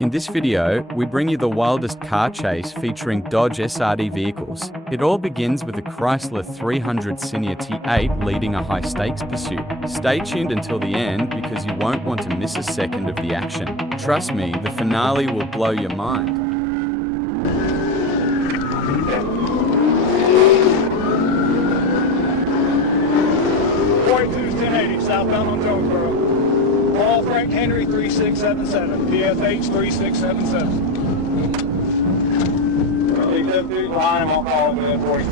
In this video, we bring you the wildest car chase featuring Dodge SRT vehicles. It all begins with a Chrysler 300 Senior T8 leading a high-stakes pursuit. Stay tuned until the end because you won't want to miss a second of the action. Trust me, the finale will blow your mind. 1080 southbound on Jonesboro. Paul Frank Henry 3677, PFH 3677. 872 behind him, I'll call him in for you.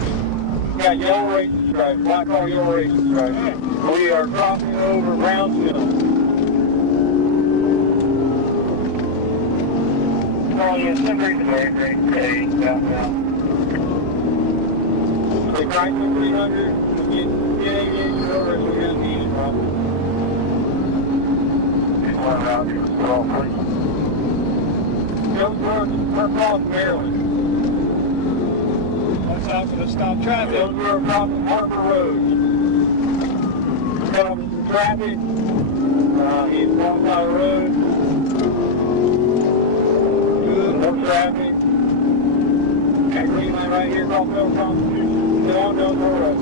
Got yellow racing stripes, black car yellow racing stripes. We are crossing over Brownsville. Oh yeah, 1030 southbound. The Chrysler 300, get over it, we're going to need it, probably. We're across Maryland. Watch out for the stop traffic. We're across Harbor Road. Coming some traffic. He's alongside the road. Good, no traffic. Got green light right here across Middle Constitution. Still on Jonesboro Road.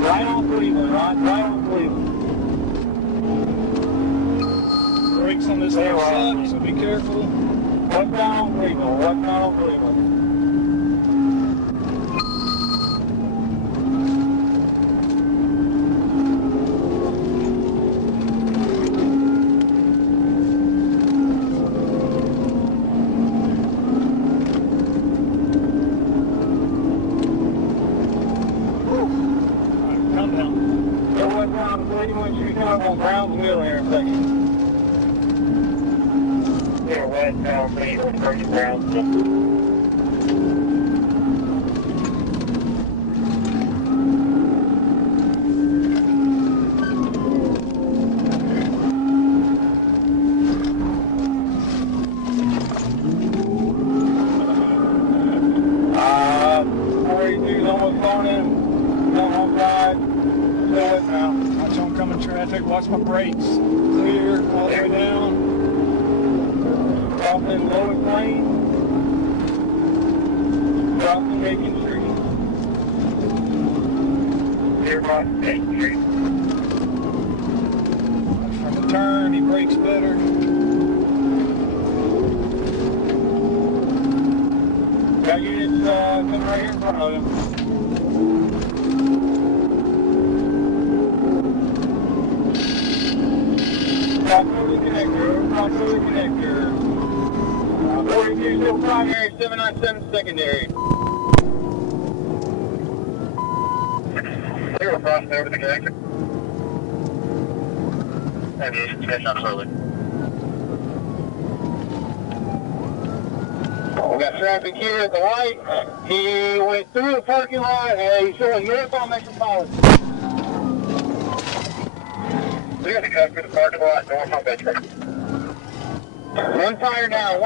Right on Cleveland. Brakes on this hill suck, so be careful. What's down on Cleveland? On Brownsville intersection. Yeah, westbound, Cleveland, first Brownsville. Traffic, watch my brakes. Clear, all the way down. Crossing Lois Lane. Crossing Macon Street. Nearby Macon Street. From the turn, he brakes better. Got units coming right here in front of him. Proximity connector. 42 still primary, 797 secondary. They're crossing over the connector. Aviation fish on slowly. We got traffic here at the light. He went through the parking lot and he's showing north on Metropolitan. We're going to cut through the parking lot north on Metro. One tire down.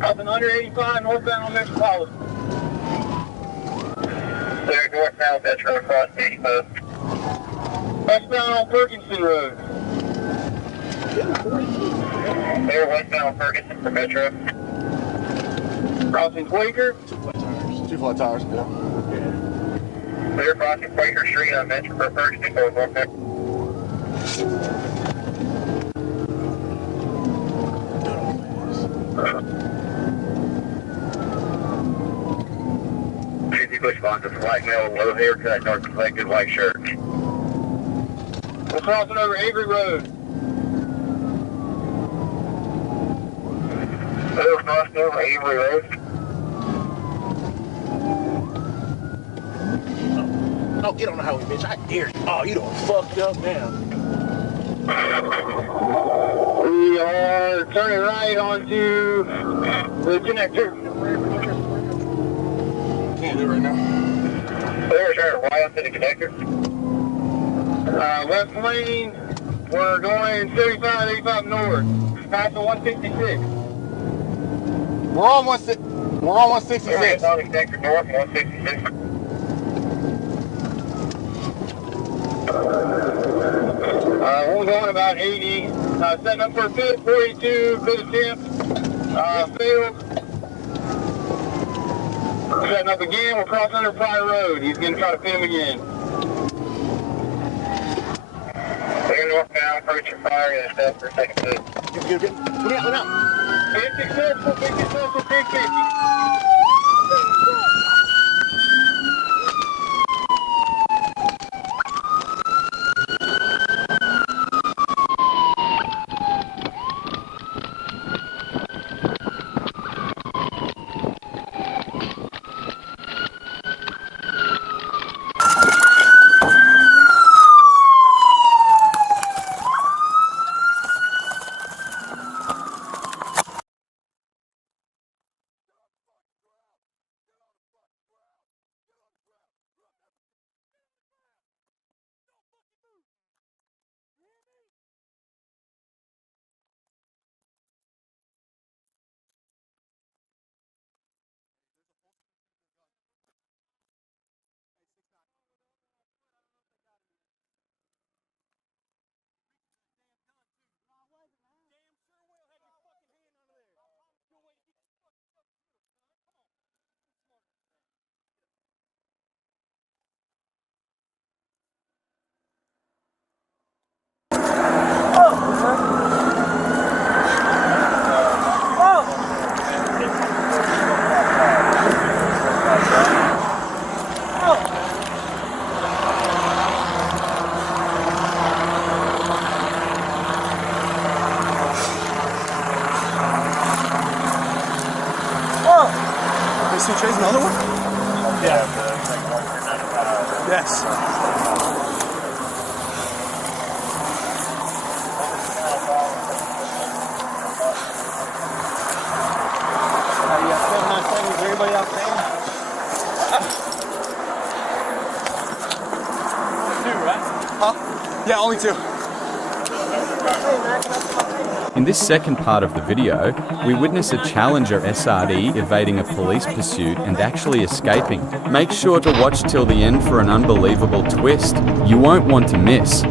Up under 85 northbound on Metropolitan. Clear northbound Metro across 85. Westbound on Perkinson Road. Clear westbound on Perkinson for Metro. Crossing Quaker. Two flat tires, yeah. Clear crossing Quaker Street on Metro for Ferguson, going north there. Easy push box, black male, low haircut, dark complected, white shirt. We're crossing over Avery Road. crossed over Avery Road. Oh, get on the highway, bitch. I dare you. Oh, you done fucked up now. We are turning right onto the connector. Can't do it right now. We're turning right onto the connector. Left lane, we're going 75, 85 north. Passing 166. We're on 166. On the connector north, 166. We're going about 80. Setting up for a pit, 42, good attempt. Failed. Setting up again, we're crossing under Pryor Road. He's going to try to pin him again. They're northbound, approach your fire, and step for a second pit. Get. Look out. Big successful, big 50. Is he chasing another one? Yeah. Yes. You got 79 seconds. Is everybody out there? Two, right? Huh? Yeah, only two. In this second part of the video, we witness a Challenger SRT evading a police pursuit and actually escaping. Make sure to watch till the end for an unbelievable twist you won't want to miss.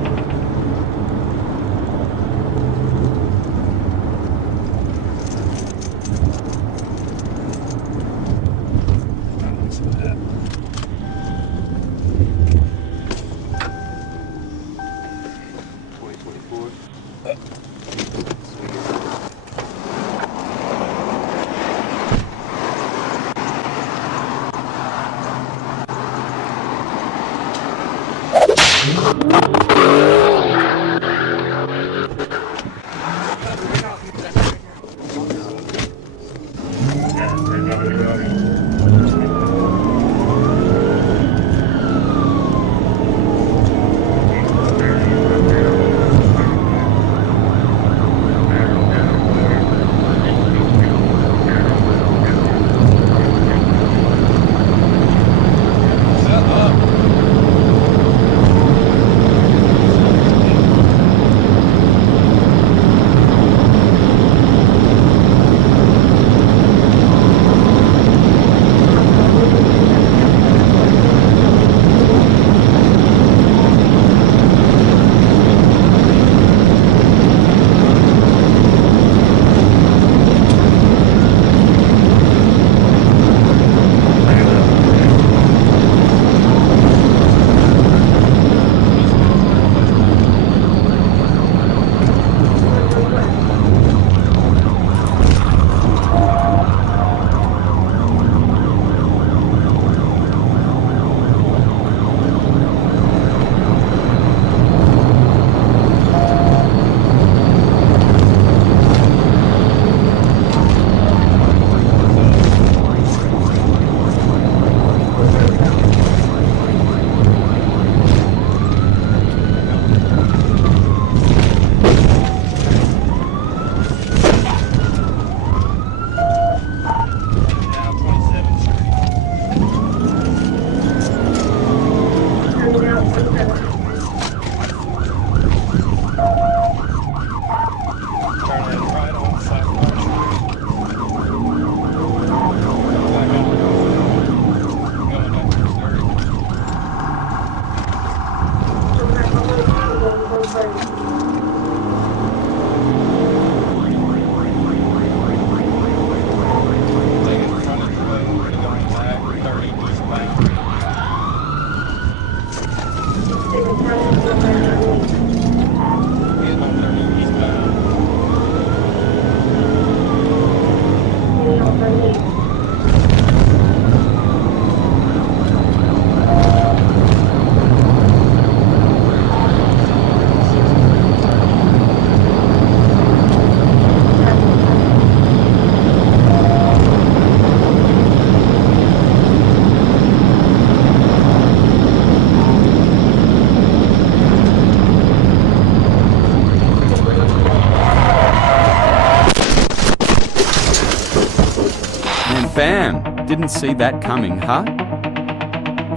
And bam! Didn't see that coming, huh?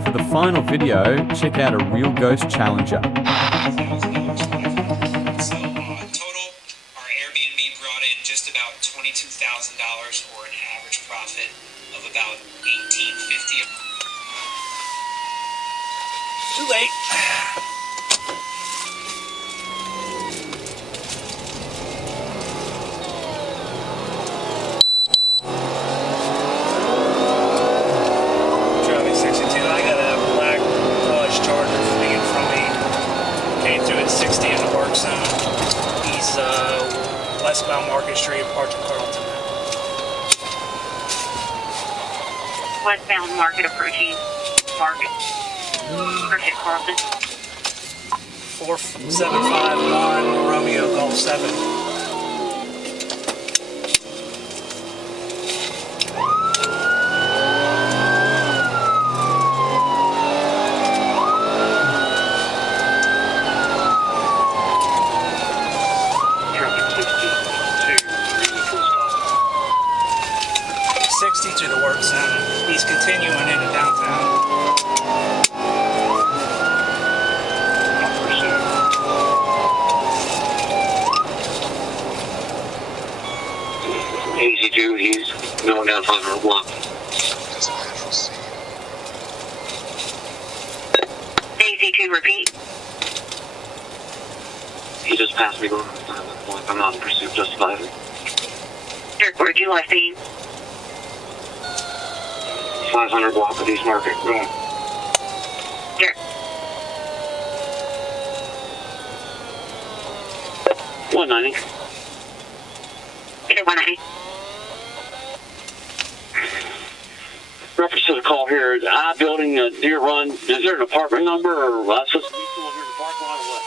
For the final video, check out a real ghost Challenger. So total, our Airbnb brought in just about $22,000 or an average profit of about $1,850. Too late. Driving 62, I got a black Dodge Charger fleeing from me. Came through at 60 in the work zone. He's westbound Market Street, parked in Carlton. Westbound Market approaching Market. Approaching Carlton. 4751 Romeo Golf 7. To the work zone. He's continuing into downtown. AZ2, he's going down 501. AZ2, repeat. He just passed me going. I'm not in pursuit, justifiably. Dirk, where'd you last see? 500 block of East Market. Going. Dirk. 190. Okay, 190. Reference to the call here. I building Deer Run. Is there an apartment number or supposed to be still here in the parking lot or what?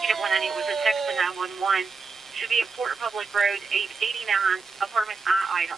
Unit 190 was a text to 911. Should be at Port Republic Road, 889, apartment I item.